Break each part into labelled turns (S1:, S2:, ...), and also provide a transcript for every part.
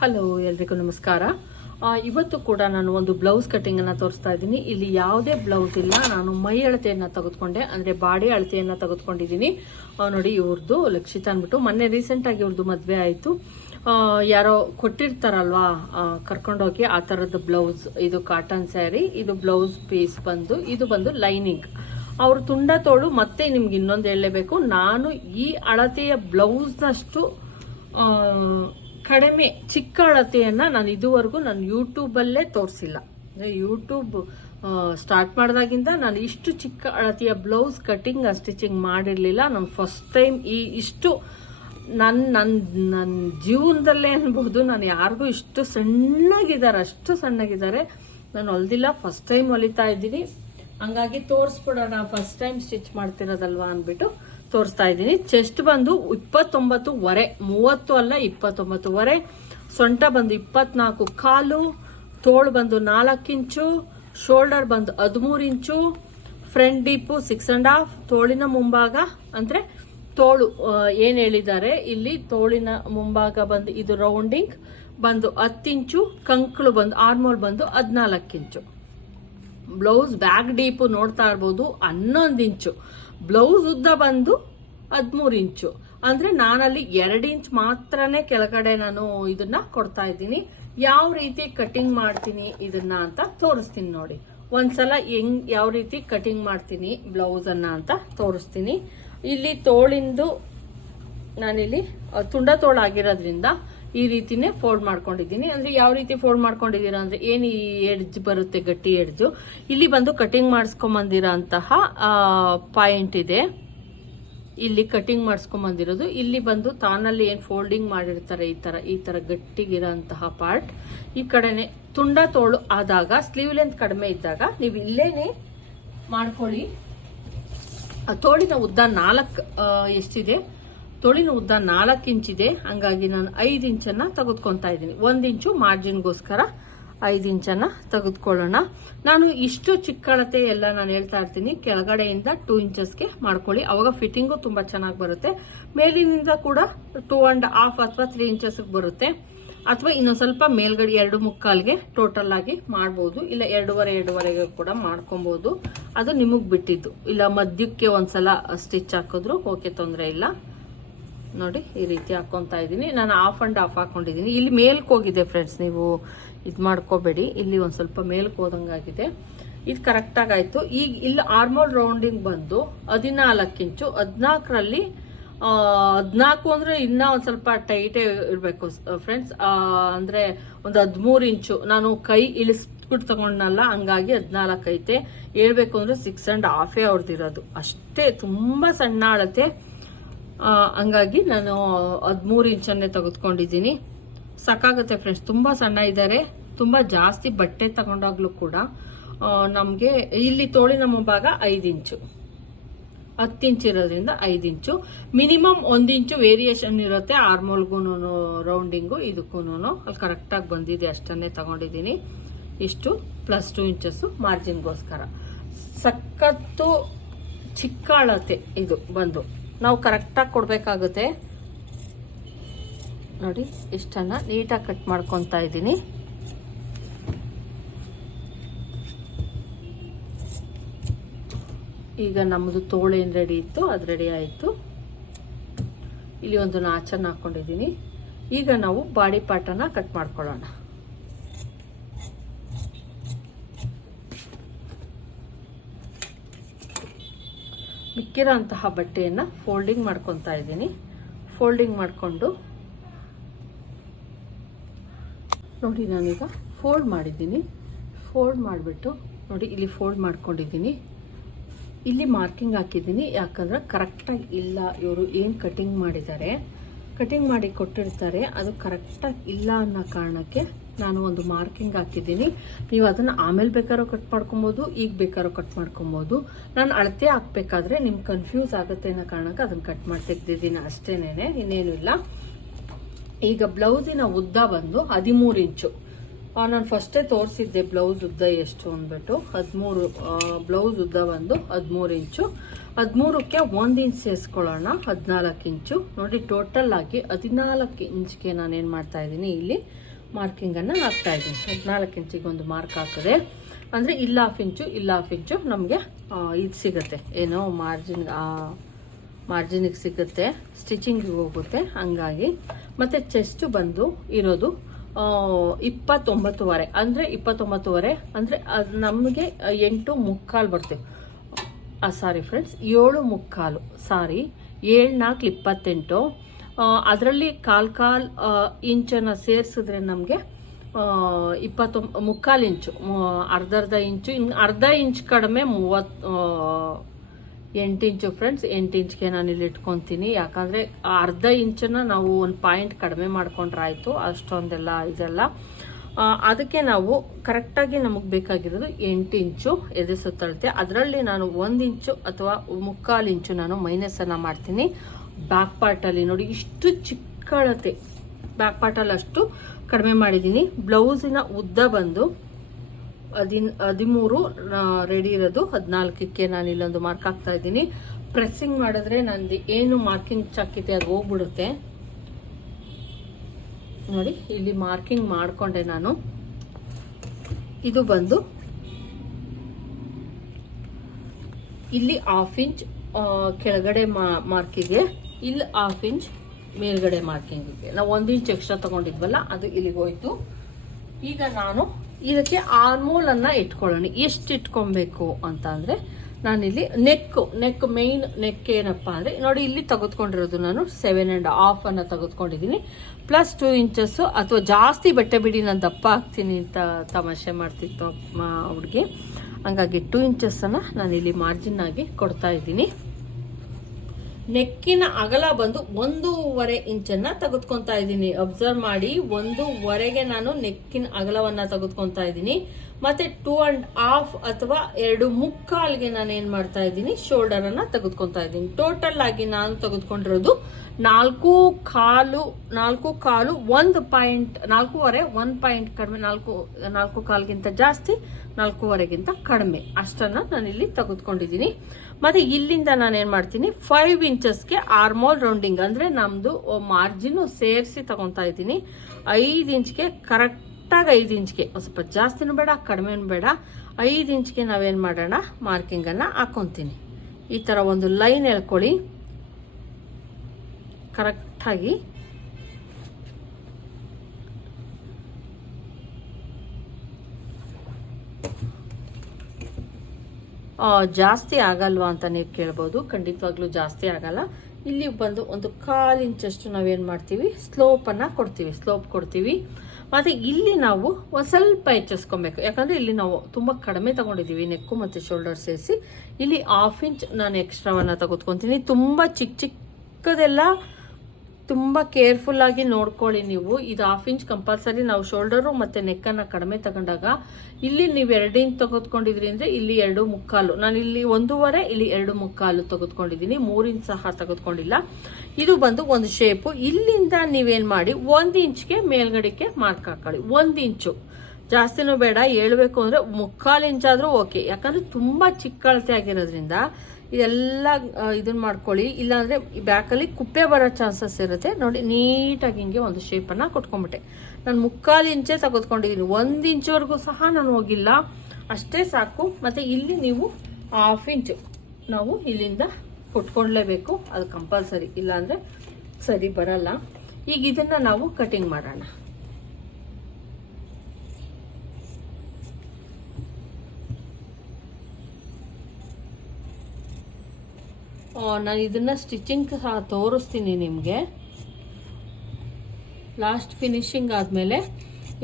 S1: Hello, ಎಲ್ರಿಗೂ ನಮಸ್ಕಾರ. ಇವತ್ತು ಕೂಡ ನಾನು ಒಂದು ಬ್ಲೌಸ್ ಕಟಿಂಗ್ ಅನ್ನ ತೋರಿಸ್ತಾ ಇದ್ದೀನಿ. ಇಲ್ಲಿ ಯಾವುದೇ ಬ್ಲೌಸ್ ಇಲ್ಲ. ನಾನು ಮೈ ಅಳತೆಯನ್ನ ತೆಗೆದುಕೊಂಡೆ. ಅಂದ್ರೆ ಬಾಡಿ ಅಳತೆಯನ್ನ ತೆಗೆದುಕೊಂಡಿದ್ದೀನಿ. ನೋಡಿ ಇವ್ರದ್ದು ಲಕ್ಷಿತ ಅಂದ್ಬಿಟ್ಟು ಮೊನ್ನೆ ರೀಸೆಂಟ್ ಆಗಿ ಇವ್ರದ್ದು ಮದ್ವೆ ಆಯ್ತು. ಯಾರೋ ಕೊಟ್ಟಿರ್ತಾರಲ್ವಾ ಕರ್ಕೊಂಡೋಗಿ ಆ ತರದ ಬ್ಲೌಸ್. ಇದು ಕಾಟನ್ ಸ್ಯಾರಿ ಇದು ಬ್ಲೌಸ್ ಪೀಸ್ ಬಂದು, ಇದು ಬಂದು ಲೈನಿಂಗ್ ಅವ್ರ ತುಂಡ ತೋಳು ಮತ್ತೆ ನಿಮ್ಗೆ ಇನ್ನೊಂದು ಹೇಳಲೇಬೇಕು. ನಾನು ಈ ಅಳತೆಯ ಬ್ಲೌಸ್ನಷ್ಟು ಕಡಿಮೆ ಚಿಕ್ಕ ಅಳತೆಯನ್ನ ನಾನು ಇದುವರೆಗೂ ನಾನು ಯೂಟ್ಯೂಬಲ್ಲೇ ತೋರಿಸಿಲ್ಲ. ಯೂಟ್ಯೂಬ್ ಸ್ಟಾರ್ಟ್ ಮಾಡಿದಾಗಿಂದ ನಾನು ಇಷ್ಟು ಚಿಕ್ಕ ಅಳತೆಯ ಬ್ಲೌಸ್ ಕಟಿಂಗ್ ಸ್ಟಿಚಿಂಗ್ ಮಾಡಿರಲಿಲ್ಲ. ನಾನು ಫಸ್ಟ್ ಟೈಮ್ ಈ ಇಷ್ಟು ನನ್ನ ನನ್ನ ನನ್ನ ಜೀವನದಲ್ಲೇ ಅನ್ಬೋದು, ನಾನು ಯಾರಿಗೂ ಇಷ್ಟು ಸಣ್ಣಗಿದ್ದಾರೆ, ಅಷ್ಟು ಸಣ್ಣಗಿದ್ದಾರೆ. ನಾನು ಹೊಲ್ದಿಲ್ಲ ಫಸ್ಟ್ ಟೈಮ್ ಹೊಲಿತಾ ಇದ್ದೀನಿ. ಹಂಗಾಗಿ ತೋರಿಸ್ಬಿಡೋಣ ಫಸ್ಟ್ ಟೈಮ್ ಸ್ಟಿಚ್ ಮಾಡ್ತಿರೋದಲ್ವಾ ಅಂದ್ಬಿಟ್ಟು. ತೋರಿಸ್ತಾ ಇದ್ದೀನಿ. ಚೆಸ್ಟ್ ಬಂದು ಇಪ್ಪತ್ತೊಂಬತ್ತುವರೆ ಮೂವತ್ತು ಅಲ್ಲ ಇಪ್ಪತ್ತೊಂಬತ್ತುವರೆ ಸೊಂಟ ಬಂದು ಇಪ್ಪತ್ನಾಲ್ಕು ಕಾಲು, ತೋಳು ಬಂದು ನಾಲ್ಕು ಇಂಚು, ಶೋಲ್ಡರ್ ಬಂದು ಹದಿಮೂರು inch, front deep six and half ತೋಳಿನ ಮುಂಭಾಗ ಅಂದ್ರೆ ತೋಳು ಏನ್ ಹೇಳಿದ್ದಾರೆ? ಇಲ್ಲಿ ತೋಳಿನ ಮುಂಭಾಗ ಬಂದು ಇದು ರೌಂಡಿಂಗ್ ಬಂದು ಹತ್ತು ಇಂಚು, ಕಂಕಳು ಬಂದು ಆರ್ಮೋಲ್ ಬಂದು ಹದಿನಾಲ್ಕು ಇಂಚು. ಬ್ಲೌಸ್ ಬ್ಯಾಕ್ ಡೀಪು ನೋಡ್ತಾ ಇರ್ಬೋದು ಹನ್ನೊಂದು ಇಂಚು. ಬ್ಲೌಸ್ ಉದ್ದ ಬಂದು ಹದಿಮೂರು ಇಂಚು. ಅಂದ್ರೆ ನಾನಲ್ಲಿ ಎರಡು ಇಂಚ್ ಮಾತ್ರನೇ ಕೆಳಗಡೆ ನಾನು ಇದನ್ನ ಕೊಡ್ತಾ ಇದ್ದೀನಿ. ಯಾವ ರೀತಿ ಕಟಿಂಗ್ ಮಾಡ್ತೀನಿ ಇದನ್ನ ಅಂತ ತೋರಿಸ್ತೀನಿ ನೋಡಿ. ಒಂದ್ಸಲ ಹೆಂಗ್ ಯಾವ ರೀತಿ ಕಟಿಂಗ್ ಮಾಡ್ತೀನಿ ಬ್ಲೌಸ್ ಅನ್ನ ಅಂತ ತೋರಿಸ್ತೀನಿ. ಇಲ್ಲಿ ತೋಳಿಂದು ನಾನಿಲ್ಲಿ ತುಂಡ ತೋಳಾಗಿರೋದ್ರಿಂದ ಈ ರೀತಿನೇ ಫೋಲ್ಡ್ ಮಾಡ್ಕೊಂಡಿದ್ದೀನಿ. ಅಂದ್ರೆ ಯಾವ ರೀತಿ ಫೋಲ್ಡ್ ಮಾಡ್ಕೊಂಡಿದ್ದೀರಾ ಅಂದ್ರೆ ಏನು ಈ ಎಡ್ಜ್ ಬರುತ್ತೆ, ಗಟ್ಟಿ ಎಡ್ಜು ಇಲ್ಲಿ ಬಂದು ಕಟಿಂಗ್ ಮಾಡಿಸ್ಕೊಂಬಂದಿರೋ ಅಂತಹ ಪಾಯಿಂಟ್ ಇದೆ. ಇಲ್ಲಿ ಕಟಿಂಗ್ ಮಾಡಿಸ್ಕೊಂಬಂದಿರೋದು. ಇಲ್ಲಿ ಬಂದು ತಾನಲ್ಲಿ ಏನು ಫೋಲ್ಡಿಂಗ್ ಮಾಡಿರ್ತಾರೆ, ಈ ತರ ಈ ತರ ಗಟ್ಟಿಗಿರೋಂತಹ ಪಾರ್ಟ್ ಈ ಕಡೆನೆ ತುಂಡ ತೋಳು ಆದಾಗ ಸ್ಲೀವ್ ಲೆಂತ್ ಕಡಿಮೆ ಇದ್ದಾಗ ನೀವು ಇಲ್ಲೇನೆ ಮಾಡ್ಕೊಳ್ಳಿ. ತೋಳಿನ ಉದ್ದ ನಾಲ್ಕು ಎಷ್ಟಿದೆ? ತೋಳಿನ ಉದ್ದ ನಾಲ್ಕು ಇಂಚಿದೆ ಹಂಗಾಗಿ ನಾನು ಐದು ಇಂಚನ್ನು ತೆಗೆದುಕೊತಾ ಇದ್ದೀನಿ. ಒಂದು ಇಂಚು ಮಾರ್ಜಿನ್ಗೋಸ್ಕರ ಐದು ಇಂಚನ್ನ ತೆಗೆದುಕೊಳ್ಳೋಣ. ನಾನು ಇಷ್ಟು ಚಿಕ್ಕಳತೆ ಎಲ್ಲ ನಾನು ಹೇಳ್ತಾ ಇರ್ತೀನಿ. ಕೆಳಗಡೆಯಿಂದ ಟೂ ಇಂಚಸ್ಗೆ ಮಾಡ್ಕೊಳ್ಳಿ. ಅವಾಗ ಫಿಟ್ಟಿಂಗು ತುಂಬ ಚೆನ್ನಾಗಿ ಬರುತ್ತೆ. ಮೇಲಿನಿಂದ ಕೂಡ ಟೂ ಅಂಡ್ ಹಾಫ್ ಅಥವಾ ತ್ರೀ ಇಂಚಸ್ಗೆ ಬರುತ್ತೆ. ಅಥವಾ ಇನ್ನೊಂದು ಸ್ವಲ್ಪ ಮೇಲ್ಗಡೆ ಎರಡು ಮುಕ್ಕಾಲ್ಗೆ ಟೋಟಲ್ ಆಗಿ ಮಾಡ್ಬೋದು. ಇಲ್ಲ ಎರಡೂವರೆ, ಎರಡೂವರೆಗೆ ಕೂಡ ಮಾಡ್ಕೊಬೋದು. ಅದು ನಿಮಗೆ ಬಿಟ್ಟಿದ್ದು. ಇಲ್ಲ ಮಧ್ಯಕ್ಕೆ ಒಂದ್ಸಲ ಸ್ಟಿಚ್ ಹಾಕಿದ್ರು ಓಕೆ ತೊಂದರೆ ಇಲ್ಲ. ನೋಡಿ, ಈ ರೀತಿ ಹಾಕ್ಕೊತಾ ಇದ್ದೀನಿ. ನಾನು ಆಫ್ ಅಂಡ್ ಆಫ್ ಹಾಕೊಂಡಿದ್ದೀನಿ. ಇಲ್ಲಿ ಮೇಲ್ಕ್ ಹೋಗಿದೆ ಫ್ರೆಂಡ್ಸ್ ನೀವು ಇದು ಮಾಡ್ಕೋಬೇಡಿ. ಇಲ್ಲಿ ಒಂದು ಸ್ವಲ್ಪ ಮೇಲ್ಕ್ ಹೋದಂಗಾಗಿದೆ. ಇದು ಕರೆಕ್ಟಾಗಿ ಆಯಿತು ಈಗ ಇಲ್ಲಿ ಆರ್ಮೋಲ್ ರೌಂಡಿಂಗ್ ಬಂದು ಹದಿನಾಲ್ಕು ಇಂಚು ಹದಿನಾಲ್ಕರಲ್ಲಿ ಹದಿನಾಲ್ಕು ಅಂದರೆ ಇನ್ನೂ ಒಂದು ಸ್ವಲ್ಪ ಟೈಟೇ ಇರಬೇಕು ಫ್ರೆಂಡ್ಸ್ ಅಂದರೆ ಒಂದು ಹದಿಮೂರು ಇಂಚು. ನಾನು ಕೈ ಇಳಿಸ್ಬಿಟ್ಟು ತಗೊಂಡನಲ್ಲ, ಹಂಗಾಗಿ ಹದಿನಾಲ್ಕು ಐತೆ. ಹೇಳ್ಬೇಕು ಅಂದರೆ ಸಿಕ್ಸ್ ಆ್ಯಂಡ್ ಹಾಫೇ ಅವ್ರದ್ದಿರೋದು ಅಷ್ಟೇ, ತುಂಬ ಸಣ್ಣ ಅಳತೆ ಹಂಗಾಗಿ ನಾನು ಹದಿಮೂರು ಇಂಚನ್ನೇ ತೆಗೆದುಕೊಂಡಿದ್ದೀನಿ. ಸಾಕಾಗುತ್ತೆ ಫ್ರೆಂಡ್ಸ್ ತುಂಬ ಸಣ್ಣ ಇದ್ದಾರೆ. ತುಂಬ ಜಾಸ್ತಿ ಬಟ್ಟೆ ತಗೊಂಡಾಗ್ಲೂ ಕೂಡ ನಮಗೆ ಇಲ್ಲಿ ತೋಳಿನ ಮುಂಭಾಗ ಐದು ಇಂಚು. ಹತ್ತು ಇಂಚು ಇರೋದ್ರಿಂದ ಐದು ಇಂಚು. ಮಿನಿಮಮ್ ಒಂದು ಇಂಚು ವೇರಿಯೇಷನ್ ಇರುತ್ತೆ. ಆರ್ಮೋಲ್ಗೂ ರೌಂಡಿಂಗು ಇದಕ್ಕೂ ಅಲ್ಲಿ ಕರೆಕ್ಟಾಗಿ ಬಂದಿದೆ. ಅಷ್ಟನ್ನೇ ತಗೊಂಡಿದ್ದೀನಿ. ಇಷ್ಟು ಪ್ಲಸ್ ಟು ಇಂಚಸ್ಸು ಮಾರ್ಜಿನ್ಗೋಸ್ಕರ ಸಖತ್ತು ಚಿಕ್ಕ ಅಳತೆ ಇದು ಬಂದು. ನಾವು ಕರೆಕ್ಟಾಗಿ ಕೊಡಬೇಕಾಗುತ್ತೆ. ನೋಡಿ, ಇಷ್ಟನ್ನ ನೀಟಾಗಿ ಕಟ್ ಮಾಡ್ಕೊತಾ ಇದ್ದೀನಿ. ಈಗ ನಮ್ಮದು ತೋಳೇನು ರೆಡಿ ಇತ್ತು, ಅದು ರೆಡಿ ಆಯಿತು. ಇಲ್ಲಿ ಒಂದು ನಾಚನ್ನು ಹಾಕೊಂಡಿದ್ದೀನಿ. ಈಗ ನಾವು ಬಾಡಿ ಪಾರ್ಟನ್ನು ಕಟ್ ಮಾಡ್ಕೊಳ್ಳೋಣ. ಮಿಕ್ಕಿರೋ ಅಂತಹ ಬಟ್ಟೆಯನ್ನು ಫೋಲ್ಡಿಂಗ್ ಮಾಡ್ಕೊತಾ ಇದ್ದೀನಿ. ಫೋಲ್ಡಿಂಗ್ ಮಾಡಿಕೊಂಡು ನೋಡಿ ನಾನೀಗ ಫೋಲ್ಡ್ ಮಾಡಿದ್ದೀನಿ. ಫೋಲ್ಡ್ ಮಾಡಿಬಿಟ್ಟು ನೋಡಿ ಇಲ್ಲಿ ಫೋಲ್ಡ್ ಮಾಡ್ಕೊಂಡಿದ್ದೀನಿ. ಇಲ್ಲಿ ಮಾರ್ಕಿಂಗ್ ಹಾಕಿದ್ದೀನಿ. ಯಾಕಂದರೆ ಕರೆಕ್ಟಾಗಿ ಇಲ್ಲ, ಇವರು ಏನು ಕಟಿಂಗ್ ಮಾಡಿದ್ದಾರೆ. ಕಟಿಂಗ್ ಮಾಡಿ ಕೊಟ್ಟಿರ್ತಾರೆ, ಅದು ಕರೆಕ್ಟಾಗಿ ಇಲ್ಲ ಅನ್ನೋ ಕಾರಣಕ್ಕೆ ನಾನು ಒಂದು ಮಾರ್ಕಿಂಗ್ ಹಾಕಿದ್ದೀನಿ. ನೀವು ಅದನ್ನು ಆಮೇಲೆ ಬೇಕಾದ್ರೂ ಕಟ್ ಮಾಡ್ಕೊಬೋದು, ಈಗ ಬೇಕಾದ್ರೂ ಕಟ್ ಮಾಡ್ಕೊಬೋದು. ನಾನು ಅಳತೆ ಹಾಕ್ಬೇಕಾದ್ರೆ ನಿಮ್ಗೆ ಕನ್ಫ್ಯೂಸ್ ಆಗುತ್ತೆ ಅನ್ನೋ ಕಾರಣಕ್ಕೆ ಅದನ್ನು ಕಟ್ ಮಾಡಿ ತೆಗ್ದಿದ್ದೀನಿ ಅಷ್ಟೇನೆ ಇನ್ನೇನು ಇಲ್ಲ. ಈಗ ಬ್ಲೌಸಿನ ಉದ್ದ ಬಂದು ಹದಿಮೂರು ಇಂಚು. ನಾನು ಫಸ್ಟೇ ತೋರಿಸಿದ್ದೆ ಬ್ಲೌಸ್ ಉದ್ದ ಎಷ್ಟು ಅಂದ್ಬಿಟ್ಟು. ಹದಿಮೂರು ಬ್ಲೌಸ್ ಉದ್ದ ಬಂದು ಹದಿಮೂರು ಇಂಚು. ಹದಿಮೂರಕ್ಕೆ ಒಂದು ಇಂಚ್ ಸೇರಿಸ್ಕೊಳ್ಳೋಣ, ಹದಿನಾಲ್ಕು ಇಂಚು. ನೋಡಿ ಟೋಟಲ್ ಆಗಿ ಹದಿನಾಲ್ಕು ಇಂಚ್ಗೆ ನಾನೇನು ಮಾಡ್ತಾ ಇದ್ದೀನಿ ಇಲ್ಲಿ. ಮಾರ್ಕಿಂಗನ್ನು ಹಾಕ್ತಾ ಇದ್ದೀನಿ. ಹದಿನಾಲ್ಕು ಇಂಚಿಗೆ ಒಂದು ಮಾರ್ಕ್ ಹಾಕಿದೆ. ಅಂದರೆ ಇಲ್ಲ ಹಾಫ್ ಇಂಚು, ಇಲ್ಲ ಹಾಫ್ ಇಂಚು ನಮಗೆ ಇದು ಸಿಗುತ್ತೆ. ಏನೋ ಮಾರ್ಜಿನ್ ಮಾರ್ಜಿನಿಗೆ ಸಿಗುತ್ತೆ. ಸ್ಟಿಚಿಂಗಿಗೆ ಹೋಗುತ್ತೆ, ಹಂಗಾಗಿ. ಮತ್ತು ಚೆಸ್ಟು ಬಂದು ಇರೋದು ಇಪ್ಪತ್ತೊಂಬತ್ತುವರೆ. ಅಂದರೆ ಇಪ್ಪತ್ತೊಂಬತ್ತುವರೆ, ಅಂದರೆ ಅದು ನಮಗೆ ಎಂಟು ಮುಕ್ಕಾಲು ಆ ಸಾರಿ ಫ್ರೆಂಡ್ಸ್ ಏಳು ಮುಕ್ಕಾಲು. ಸಾರಿ ಏಳು ನಾಲ್ಕು ಇಪ್ಪತ್ತೆಂಟು. ಅದರಲ್ಲಿ ಕಾಲ್ ಕಾಲು ಇಂಚನ್ನು ಸೇರಿಸಿದ್ರೆ ನಮಗೆ ಇಪ್ಪತ್ತೊಂಬ ಮುಕ್ಕಾಲು ಇಂಚು ಅರ್ಧ ಇಂಚು ಇನ್ನು ಅರ್ಧ ಇಂಚ್ ಕಡಿಮೆ ಮೂವತ್ತು ಎಂಟು ಇಂಚು ಫ್ರೆಂಡ್ಸ್, ಎಂಟು ಇಂಚ್ಗೆ ನಾನು ಇಲ್ಲಿ ಇಟ್ಕೊತೀನಿ. ಯಾಕಂದರೆ ಅರ್ಧ ಇಂಚನ್ನ ನಾವು ಒಂದು ಪಾಯಿಂಟ್ ಕಡಿಮೆ ಮಾಡ್ಕೊಂಡ್ರೆ ಆಯಿತು ಅಷ್ಟೊಂದೆಲ್ಲ ಇದೆಲ್ಲ. ಅದಕ್ಕೆ ನಾವು ಕರೆಕ್ಟಾಗಿ ನಮಗೆ ಬೇಕಾಗಿರೋದು ಎಂಟು ಇಂಚು ಎದೆ ಸುತ್ತಳತೆ. ಅದರಲ್ಲಿ ನಾನು ಒಂದು ಇಂಚು ಅಥವಾ ಮುಕ್ಕಾಲು ಇಂಚು ನಾನು ಮೈನಸನ್ನು ಮಾಡ್ತೀನಿ. ಬ್ಯಾಕ್ ಪಾರ್ಟಲ್ಲಿ ನೋಡಿ, ಇಷ್ಟು ಚಿಕ್ಕಳತೆ. ಬ್ಯಾಕ್ ಪಾರ್ಟಲ್ಲಿ ಅಷ್ಟು ಕಡಿಮೆ ಮಾಡಿದ್ದೀನಿ. ಬ್ಲೌಸಿನ ಉದ್ದ ಬಂದು ಹದಿನ್, ಹದಿಮೂರು ರೆಡಿ ಇರೋದು. ಹದಿನಾಲ್ಕಕ್ಕೆ ನಾನು ಇಲ್ಲೊಂದು ಮಾರ್ಕ್ ಹಾಕ್ತಾ ಇದ್ದೀನಿ. ಪ್ರೆಸ್ಸಿಂಗ್ ಮಾಡಿದ್ರೆ ನಂದು ಏನು ಮಾರ್ಕಿಂಗ್ ಚಕ್ಕಿದೆ ಅದು ಹೋಗ್ಬಿಡುತ್ತೆ. ನೋಡಿ, ಇಲ್ಲಿ ಮಾರ್ಕಿಂಗ್ ಮಾಡಿಕೊಂಡೆ ನಾನು. ಇದು ಬಂದು ಇಲ್ಲಿ ಹಾಫ್ ಇಂಚ್ ಕೆಳಗಡೆ ಮಾರ್ಕಿಗೆ ಇಲ್ಲಿ ಹಾಫ್ ಇಂಚ್ ಮೇಲ್ಗಡೆ ಮಾಡ್ಕೊಂಡಿದ್ದೆ. ನಾವು ಒಂದು ಇಂಚ್ ಎಕ್ಸ್ಟ್ರಾ ತಗೊಂಡಿದ್ವಲ್ಲ, ಅದು ಇಲ್ಲಿಗೆ ಹೋಯ್ತು. ಈಗ ನಾನು ಇದಕ್ಕೆ ಆರ್ಮೋಲ್ ಅನ್ನ ಇಟ್ಕೊಳ್ಳೋಣ. ಎಷ್ಟು ಇಟ್ಕೊಬೇಕು ಅಂತ ಅಂದ್ರೆ, ನಾನಿಲ್ಲಿ ನೆಕ್ ನೆಕ್ ಮೇನ್ ನೆಕ್ ಏನಪ್ಪ ಅಂದ್ರೆ, ನೋಡಿ ಇಲ್ಲಿ ತೆಗೆದುಕೊಂಡಿರೋದು ನಾನು ಸೆವೆನ್ ಹಾಫ್ ಅನ್ನ ತೆಗೆದುಕೊಂಡಿದ್ದೀನಿ. ಪ್ಲಸ್ ಟೂ ಇಂಚಸ್ ಅಥವಾ ಜಾಸ್ತಿ ಬಟ್ಟೆ ಬಿಡಿ, ನಾನು ದಪ್ಪ ಹಾಕ್ತೀನಿ ಅಂತ ತಮಾಷೆ ಮಾಡ್ತಿತ್ತು ಹುಡುಗಿ ಹಂಗಾಗಿ ಟೂ ನಾನು ಇಲ್ಲಿ ಮಾರ್ಜಿನ್ ಆಗಿ ಕೊಡ್ತಾ ಇದ್ದೀನಿ. ನೆಕ್ಕಿನ ಅಗಲ ಬಂದು ಒಂದೂವರೆ ಇಂಚನ್ನ ತೆಗೆದುಕೊಂತಾ ಇದ್ದೀನಿ. ಅಬ್ಸರ್ವ್ ಮಾಡಿ, ಒಂದೂವರೆಗೆ ನಾನು ನೆಕ್ಕಿನ ಅಗಲವನ್ನ ತೆಗೆದುಕೊಂತಾ ಇದ್ದೀನಿ. ಮತ್ತೆ ಟೂ ಅಂಡ್ ಹಾಫ್ ಅಥವಾ ಎರಡು ಮುಕ್ಕಾಲ್ಗೆ ನಾನು ಏನ್ ಮಾಡ್ತಾ ಇದ್ದೀನಿ? ಶೋಲ್ಡರ್ ಅನ್ನ ತೆಗೆದುಕೊಂತಾ ಇದ್ದೀನಿ. ಟೋಟಲ್ ಆಗಿ ನಾನು ತೆಗೆದುಕೊಂಡಿರೋದು ನಾಲ್ಕು ಕಾಲು ನಾಲ್ಕು ಕಾಲು ಒಂದು ಪಾಯಿಂಟ್ ನಾಲ್ಕೂವರೆ ಒಂದ್ ಪಾಯಿಂಟ್ ಕಡಿಮೆ, ನಾಲ್ಕು ನಾಲ್ಕು ಕಾಲ್ಗಿಂತ ಜಾಸ್ತಿ, ನಾಲ್ಕೂವರೆಗಿಂತ ಕಡಿಮೆ. ಅಷ್ಟನ್ನ ನಾನು ಇಲ್ಲಿ ತೆಗೆದುಕೊಂಡಿದ್ದೀನಿ. ಮತ್ತೆ ಇಲ್ಲಿಂದ ನಾನು ಏನ್ ಮಾಡ್ತೀನಿ ಫೈವ್ ಇಂಚಸ್ಗೆ ಆರ್ಮೋಲ್ ರೌಂಡಿಂಗ್ ಅಂದ್ರೆ ನಮ್ದು ಮಾರ್ಜಿನ್ ಸೇರಿಸಿ ತಗೊಂತಾ ಇದ್ದೀನಿ. ಐದು ಇಂಚ್ಗೆ ಕರೆಕ್ಟಾಗಿ ಐದು ಇಂಚ್ಗೆ ಸ್ವಲ್ಪ ಜಾಸ್ತಿನೂ ಬೇಡ, ಕಡಿಮೆನೂ ಬೇಡ. ಐದು ಇಂಚ್ಗೆ ನಾವೇನ್ ಮಾಡೋಣ? ಮಾರ್ಕಿಂಗ್ ಅನ್ನ ಹಾಕೊಂತೀನಿ. ಈ ತರ ಒಂದು ಲೈನ್ ಎಳ್ಕೊಳ್ಳಿ. ಕರೆಕ್ಟಾಗಿ ಜಾಸ್ತಿ ಆಗಲ್ವಾ ಅಂತ ನೀವು ಕೇಳ್ಬೋದು. ಖಂಡಿತವಾಗ್ಲೂ ಜಾಸ್ತಿ ಆಗಲ್ಲ. ಇಲ್ಲಿ ಬಂದು ಒಂದು ಕಾಲು ಇಂಚಷ್ಟು ನಾವೇನು ಮಾಡ್ತೀವಿ? ಸ್ಲೋಪನ್ನು ಕೊಡ್ತೀವಿ. ಸ್ಲೋಪ್ ಕೊಡ್ತೀವಿ. ಮತ್ತು ಇಲ್ಲಿ ನಾವು ಒಂದು ಸ್ವಲ್ಪ ಹೆಚ್ಚಿಸ್ಕೊಬೇಕು. ಯಾಕಂದರೆ ಇಲ್ಲಿ ನಾವು ತುಂಬ ಕಡಿಮೆ ತಗೊಂಡಿದ್ದೀವಿ. ನೆಕ್ಕು ಮತ್ತು ಶೋಲ್ಡರ್ ಸೇರಿಸಿ. ಇಲ್ಲಿ ಹಾಫ್ ಇಂಚ್ ನಾನು ಎಕ್ಸ್ಟ್ರಾವನ್ನು ತೆಗೆದುಕೊತೀನಿ ತುಂಬ ಚಿಕ್ಕ ಚಿಕ್ಕದೆಲ್ಲ ತುಂಬ ಕೇರ್ಫುಲ್ ಆಗಿ ನೋಡ್ಕೊಳ್ಳಿ ನೀವು. ಇದು ಹಾಫ್ ಇಂಚ್ ಕಂಪಲ್ಸರಿ ನಾವು ಶೋಲ್ಡರು ಮತ್ತು ನೆಕ್ಕನ್ನು ಕಡಿಮೆ ತಗೊಂಡಾಗ ಇಲ್ಲಿ ನೀವು ಎರಡು ಇಂಚ್ ತೆಗೆದುಕೊಂಡಿದ್ರಿ ಅಂದರೆ ಇಲ್ಲಿ ಎರಡು ಮುಕ್ಕಾಲು. ನಾನು ಇಲ್ಲಿ ಒಂದೂವರೆ, ಇಲ್ಲಿ ಎರಡು ಮುಕ್ಕಾಲು ತೆಗೆದುಕೊಂಡಿದ್ದೀನಿ. ಮೂರು ಇಂಚ್ ಸಹ ತೆಗೆದುಕೊಂಡಿಲ್ಲ. ಇದು ಬಂದು ಒಂದು ಶೇಪು ಇಲ್ಲಿಂದ ನೀವೇನು ಮಾಡಿ, ಒಂದು ಇಂಚ್ಗೆ ಮೇಲ್ಗಡೆಗೆ ಮಾರ್ಕ್ ಹಾಕೊಳ್ಳಿ. ಒಂದು ಇಂಚು ಜಾಸ್ತಿನೂ ಬೇಡ ಹೇಳ್ಬೇಕು ಅಂದರೆ ಮುಕ್ಕಾಲು ಇಂಚಾದರೂ ಓಕೆ ಯಾಕಂದರೆ ತುಂಬ ಚಿಕ್ಕಳತೆ ಆಗಿರೋದ್ರಿಂದ ಇದೆಲ್ಲ ಇದನ್ನ ಮಾಡ್ಕೊಳ್ಳಿ. ಇಲ್ಲಾಂದರೆ ಬ್ಯಾಕಲ್ಲಿ ಕುಪ್ಪೆ ಬರೋ ಚಾನ್ಸಸ್ ಇರುತ್ತೆ. ನೋಡಿ, ನೀಟಾಗಿ ಹಿಂಗೆ ಒಂದು ಶೇಪನ್ನು ಕೊಟ್ಕೊಂಡ್ಬಿಟ್ಟೆ ನಾನು ಮುಕ್ಕಾಲು ಇಂಚೆ ತೆಗೆದುಕೊಂಡಿದ್ದೀನಿ ಒಂದು ಇಂಚುವರೆಗೂ ಸಹ ನಾನು ಹೋಗಿಲ್ಲ. ಅಷ್ಟೇ ಸಾಕು. ಮತ್ತು ಇಲ್ಲಿ ನೀವು ಹಾಫ್ ಇಂಚು ನಾವು ಇಲ್ಲಿಂದ ಕೊಟ್ಕೊಳ್ಲೇಬೇಕು. ಅದು ಕಂಪಲ್ಸರಿ ಇಲ್ಲಾಂದರೆ ಸರಿ ಬರಲ್ಲ. ಈಗ ಇದನ್ನು ನಾವು ಕಟಿಂಗ್ ಮಾಡೋಣ. ನಾನು ಇದನ್ನ ಸ್ಟಿಚಿಂಗ್ ಸಹ ತೋರಿಸ್ತೀನಿ ನಿಮಗೆ. ಲಾಸ್ಟ್ ಫಿನಿಶಿಂಗ್ ಆದಮೇಲೆ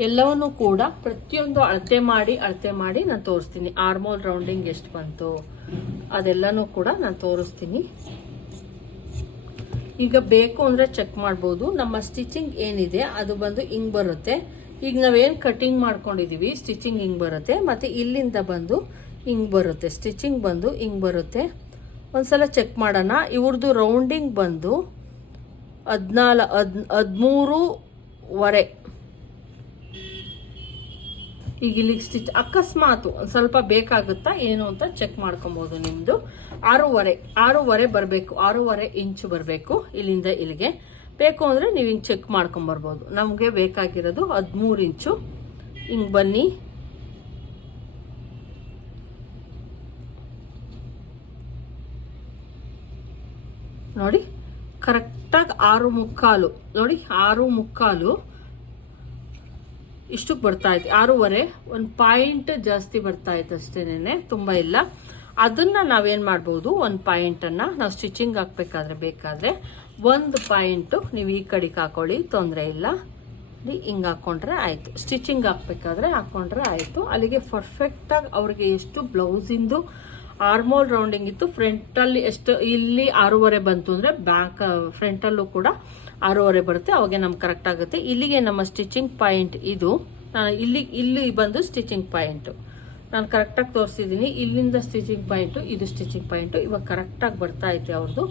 S1: ಎಲ್ಲವನ್ನೂ ಕೂಡ ಪ್ರತಿಯೊಂದು ಅಳತೆ ಮಾಡಿ ಅಳತೆ ಮಾಡಿ ನಾನು ತೋರಿಸ್ತೀನಿ. ಆರ್ಮೋಲ್ ರೌಂಡಿಂಗ್ ಎಷ್ಟು ಬಂತು, ಅದೆಲ್ಲನೂ ಕೂಡ ನಾನು ತೋರಿಸ್ತೀನಿ. ಈಗ ಬೇಕು ಅಂದರೆ ಚೆಕ್ ಮಾಡ್ಬೋದು. ನಮ್ಮ ಸ್ಟಿಚಿಂಗ್ ಏನಿದೆ, ಅದು ಬಂದು ಹಿಂಗೆ ಬರುತ್ತೆ. ಈಗ ನಾವೇನು ಕಟಿಂಗ್ ಮಾಡ್ಕೊಂಡಿದ್ದೀವಿ ಸ್ಟಿಚಿಂಗ್ ಹಿಂಗೆ ಬರುತ್ತೆ. ಮತ್ತು ಇಲ್ಲಿಂದ ಬಂದು ಹಿಂಗೆ ಬರುತ್ತೆ. ಸ್ಟಿಚಿಂಗ್ ಬಂದು ಹಿಂಗೆ ಬರುತ್ತೆ. ಒಂದ್ಸಲ ಚೆಕ್ ಮಾಡೋಣ. ಇವ್ರದ್ದು ರೌಂಡಿಂಗ್ ಬಂದು ಹದಿನಾಲ, ಹದ್ ಹದಿಮೂರುವರೆ ಈಗ ಇಲ್ಲಿಗೆ ಸ್ಟಿಚ್ ಅಕಸ್ಮಾತ್ ಒಂದ್ ಸ್ವಲ್ಪ ಬೇಕಾಗುತ್ತಾ ಏನು ಅಂತ ಚೆಕ್ ಮಾಡ್ಕೊಬೋದು ನಿಮ್ಮದು ಆರೂವರೆ ಆರೂವರೆ ಬರಬೇಕು ಆರೂವರೆ ಇಂಚು ಬರಬೇಕು ಇಲ್ಲಿಂದ ಇಲ್ಲಿಗೆ. ಬೇಕು ಅಂದರೆ ನೀವು ಹಿಂಗೆ ಚೆಕ್ ಮಾಡ್ಕೊಂಬರ್ಬೋದು ನಮಗೆ ಬೇಕಾಗಿರೋದು ಹದಿಮೂರು ಇಂಚು ಹಿಂಗೆ ಬನ್ನಿ. ನೋಡಿ ಕರೆಕ್ಟಾಗಿ ಆರು ಮುಕ್ಕಾಲು, ನೋಡಿ, ಆರು ಮುಕ್ಕಾಲು ಇಷ್ಟಕ್ಕೆ ಬರ್ತಾ ಇತ್ತು. ಆರೂವರೆ, ಒಂದು ಪಾಯಿಂಟ್ ಜಾಸ್ತಿ ಬರ್ತಾ ಇತ್ತು ಅಷ್ಟೇನೆ ತುಂಬ ಇಲ್ಲ. ಅದನ್ನ ನಾವೇನು ಮಾಡ್ಬೋದು, ಒಂದು ಪಾಯಿಂಟನ್ನು ನಾವು ಸ್ಟಿಚಿಂಗ್ ಹಾಕ್ಬೇಕಾದ್ರೆ ಬೇಕಾದರೆ ಒಂದು ಪಾಯಿಂಟು ನೀವು ಈ ಕಡೆಗೆ ಹಾಕೊಳ್ಳಿ, ತೊಂದರೆ ಇಲ್ಲ. ಹಿಂಗೆ ಹಾಕ್ಕೊಂಡ್ರೆ ಆಯಿತು. ಸ್ಟಿಚಿಂಗ್ ಹಾಕ್ಬೇಕಾದ್ರೆ ಹಾಕ್ಕೊಂಡ್ರೆ ಆಯಿತು. ಅಲ್ಲಿಗೆ ಪರ್ಫೆಕ್ಟಾಗಿ ಅವ್ರಿಗೆ ಎಷ್ಟು ಬ್ಲೌಸಿಂದು ಆರ್ಮೋಲ್ ರೌಂಡಿಂಗ್ ಇತ್ತು. ಫ್ರಂಟಲ್ಲಿ ಎಷ್ಟು, ಇಲ್ಲಿ ಆರೂವರೆ ಬಂತು ಅಂದರೆ ಬ್ಯಾಕ್ ಫ್ರಂಟಲ್ಲೂ ಕೂಡ ಆರೂವರೆ ಬರುತ್ತೆ. ಅವಾಗ ನಮ್ಗೆ ಕರೆಕ್ಟ್ ಆಗುತ್ತೆ. ಇಲ್ಲಿಗೆ ನಮ್ಮ ಸ್ಟಿಚಿಂಗ್ ಪಾಯಿಂಟ್ ಇದು. ನಾನು ಇಲ್ಲಿ ಇಲ್ಲಿ ಬಂದು ಸ್ಟಿಚಿಂಗ್ ಪಾಯಿಂಟು ನಾನು ಕರೆಕ್ಟಾಗಿ ತೋರಿಸಿದ್ದೀನಿ ಇಲ್ಲಿಂದ ಸ್ಟಿಚಿಂಗ್ ಪಾಯಿಂಟು ಇದು ಸ್ಟಿಚಿಂಗ್ ಪಾಯಿಂಟು ಇವಾಗ ಕರೆಕ್ಟಾಗಿ ಬರ್ತಾ ಐತೆ ಅವ್ರದ್ದು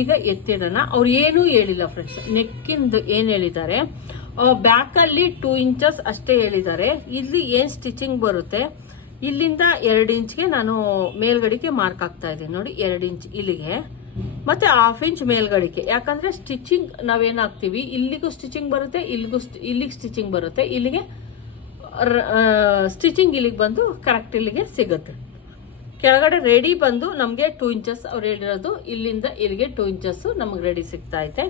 S1: ಈಗ ಎತ್ತಿಡೋಣ ಅವ್ರು ಏನೂ ಹೇಳಿಲ್ಲ ಫ್ರೆಂಡ್ಸ್ ನೆಕ್ಕಿಂದು ಏನು ಹೇಳಿದ್ದಾರೆ? ಬ್ಯಾಕಲ್ಲಿ ಟೂ ಇಂಚಸ್ ಅಷ್ಟೇ ಹೇಳಿದ್ದಾರೆ. ಇಲ್ಲಿ ಏನು ಸ್ಟಿಚಿಂಗ್ ಬರುತ್ತೆ? ಇಲ್ಲಿಂದ ಎರಡು ಇಂಚ್ಗೆ ನಾನು ಮೇಲ್ಗಡಿಕೆ ಮಾರ್ಕ್ ಆಗ್ತಾ ಇದ್ದೀನಿ. ನೋಡಿ, ಎರಡು ಇಂಚ್ ಇಲ್ಲಿಗೆ, ಮತ್ತೆ ಹಾಫ್ ಇಂಚ್ ಮೇಲ್ಗಡಿಕೆ ಯಾಕಂದ್ರೆ ಸ್ಟಿಚಿಂಗ್ ನಾವೇನಾಗ್ತೀವಿ? ಇಲ್ಲಿಗೂ ಸ್ಟಿಚಿಂಗ್ ಬರುತ್ತೆ, ಇಲ್ಲಿಗೂ ಇಲ್ಲಿಗೆ ಸ್ಟಿಚಿಂಗ್ ಬರುತ್ತೆ. ಇಲ್ಲಿಗೆ ಸ್ಟಿಚಿಂಗ್ ಇಲ್ಲಿಗೆ ಬಂದು ಕರೆಕ್ಟ್ ಇಲ್ಲಿಗೆ ಸಿಗುತ್ತೆ. ಕೆಳಗಡೆ ರೆಡಿ ಬಂದು ನಮಗೆ ಟೂ ಇಂಚಸ್ ಅವ್ರು ಹೇಳಿರೋದು, ಇಲ್ಲಿಂದ ಇಲ್ಲಿಗೆ ಟೂ ಇಂಚಸ್ ನಮಗೆ ರೆಡಿ ಸಿಗ್ತಾ ಐತೆ.